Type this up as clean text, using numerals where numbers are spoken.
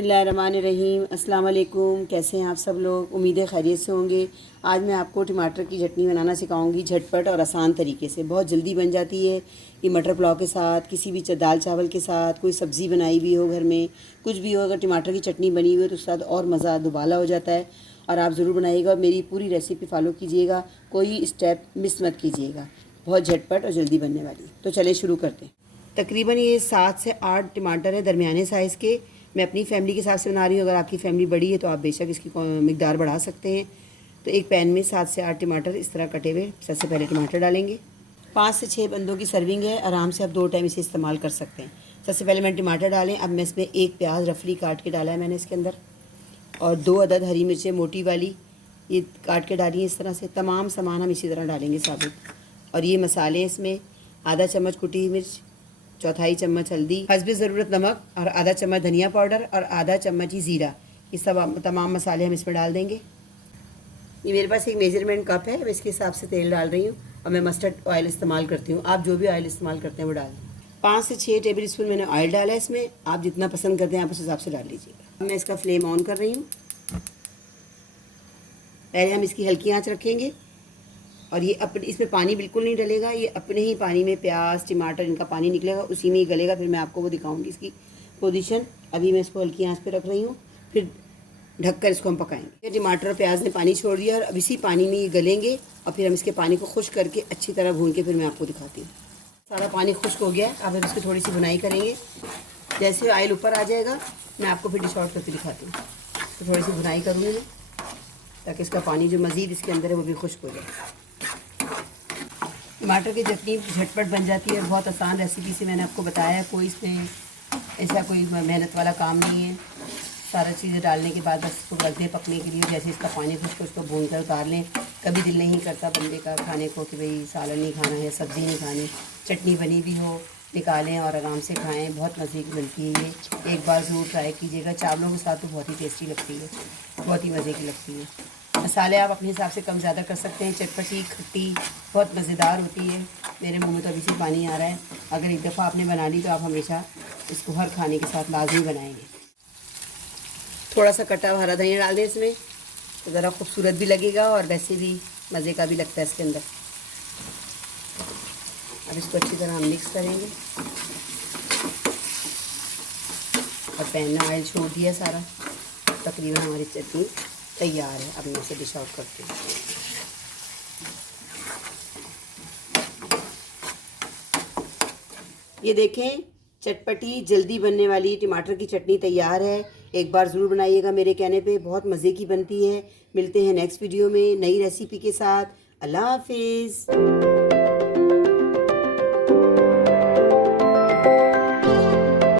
बिस्मिल्लाहिर्रहमानिर्रहीम। अस्सलाम वालेकुम। कैसे हैं आप सब लोग? उम्मीद है खैरियत से होंगे। आज मैं आपको टमाटर की चटनी बनाना सिखाऊंगी झटपट और आसान तरीके से। बहुत जल्दी बन जाती है ये। मटर पुलाव के साथ, किसी भी दाल चावल के साथ, कोई सब्ज़ी बनाई हुई हो घर में, कुछ भी हो, अगर टमाटर की चटनी बनी हुई हो तो उसके साथ और मज़ा दुबाला हो जाता है। और आप ज़रूर बनाइएगा और मेरी पूरी रेसिपी फॉलो कीजिएगा, कोई स्टेप मिस मत कीजिएगा। बहुत झटपट और जल्दी बनने वाली। तो चलें शुरू करते हैं। तकरीबन ये 7 से 8 टमाटर है दरमियाने साइज़ के। मैं अपनी फ़ैमिली के हिसाब से बना रही हूँ। अगर आपकी फ़ैमिली बड़ी है तो आप बेशक इसकी मिकदार बढ़ा सकते हैं। तो एक पैन में 7 से 8 टमाटर इस तरह कटे हुए सबसे पहले टमाटर डालेंगे। 5 से 6 बंदों की सर्विंग है, आराम से आप 2 टाइम इसे इस्तेमाल कर सकते हैं। सबसे पहले मैंने टमाटर डालें। अब मैं इसमें एक प्याज रफली काट के डाला है मैंने इसके अंदर, और 2 अदद हरी मिर्चें मोटी वाली ये काट के डाली है इस तरह से। तमाम सामान हम इसी तरह डालेंगे साबुत। और ये मसाले इसमें आधा चम्मच कुटी मिर्च, चौथाई चम्मच हल्दी, हस्बे ज़रूरत नमक, और आधा चम्मच धनिया पाउडर और आधा चम्मच ही ज़ीरा। ये सब तमाम मसाले हम इसमें डाल देंगे। ये मेरे पास एक मेजरमेंट कप है, मैं इसके हिसाब से तेल डाल रही हूँ। और मैं मस्टर्ड ऑयल इस्तेमाल करती हूँ, आप जो भी ऑयल इस्तेमाल करते हैं वो डाल दें। 5 से 6 टेबल स्पून मैंने ऑयल डाला है इसमें। आप जितना पसंद करते हैं आप उस हिसाब से डाल लीजिएगा। अब मैं इसका फ्लेम ऑन कर रही हूँ। पहले हम इसकी हल्की आँच रखेंगे और ये अपने इसमें पानी बिल्कुल नहीं डलेगा। ये अपने ही पानी में प्याज टमाटर इनका पानी निकलेगा, उसी में ही गलेगा। फिर मैं आपको वो दिखाऊंगी इसकी पोजीशन। अभी मैं इसको हल्की आंच पे रख रही हूँ, फिर ढककर इसको हम पकाएंगे। टमाटर और प्याज ने पानी छोड़ दिया और अब इसी पानी में ये गलेंगे। और फिर हम इसके पानी को खुश्क करके अच्छी तरह भून के फिर मैं आपको दिखाती हूँ। सारा पानी खुश्क हो गया है। अब हम इसकी थोड़ी सी बुनाई करेंगे। जैसे ऑयल ऊपर आ जाएगा मैं आपको फिर डिश आउट करके दिखाती हूँ। तो थोड़ी सी बुनाई करूँगी मैं, ताकि इसका पानी जो मज़ीद इसके अंदर है वो भी खुश्क हो जाए। टमाटर की चटनी झटपट बन जाती है। बहुत आसान रेसिपी से मैंने आपको बताया है। कोई इसमें ऐसा कोई मेहनत वाला काम नहीं है। सारा चीज़ें डालने के बाद बस इसको रख दें पकने के लिए। जैसे इसका पानी खुश्क उसको भून कर उतार लें। कभी दिल नहीं करता बंदे का खाने को कि भाई सालन नहीं खाना है, सब्ज़ी नहीं खानी, चटनी बनी भी हो निकालें और आराम से खाएं। बहुत मज़े की बनती है ये, एक बार ज़रूर ट्राई कीजिएगा। चावलों के साथ तो बहुत ही टेस्टी लगती है, बहुत ही मज़े की लगती है। मसाले आप अपने हिसाब से कम ज़्यादा कर सकते हैं। चटपटी खट्टी बहुत मज़ेदार होती है। मेरे मुंह में तो अभी से पानी आ रहा है। अगर एक दफ़ा आपने बना ली तो आप हमेशा इसको हर खाने के साथ लाजमी बनाएंगे। थोड़ा सा कटा हुआ हरा धनिया डाल दें इसमें, तो ज़रा खूबसूरत भी लगेगा और वैसे भी मज़े का भी लगता है इसके अंदर। अब इसको अच्छी तरह हम मिक्स करेंगे। और पैन में ऑयल छोड़ दिया सारा। तकरीबन हमारी चटनी तैयार है। अब मैं इसे डिश आउट करती हूँ। ये देखें, चटपटी जल्दी बनने वाली टमाटर की चटनी तैयार है। एक बार ज़रूर बनाइएगा मेरे कहने पे, बहुत मज़े की बनती है। मिलते हैं नेक्स्ट वीडियो में नई रेसिपी के साथ। अल्लाह हाफिज़।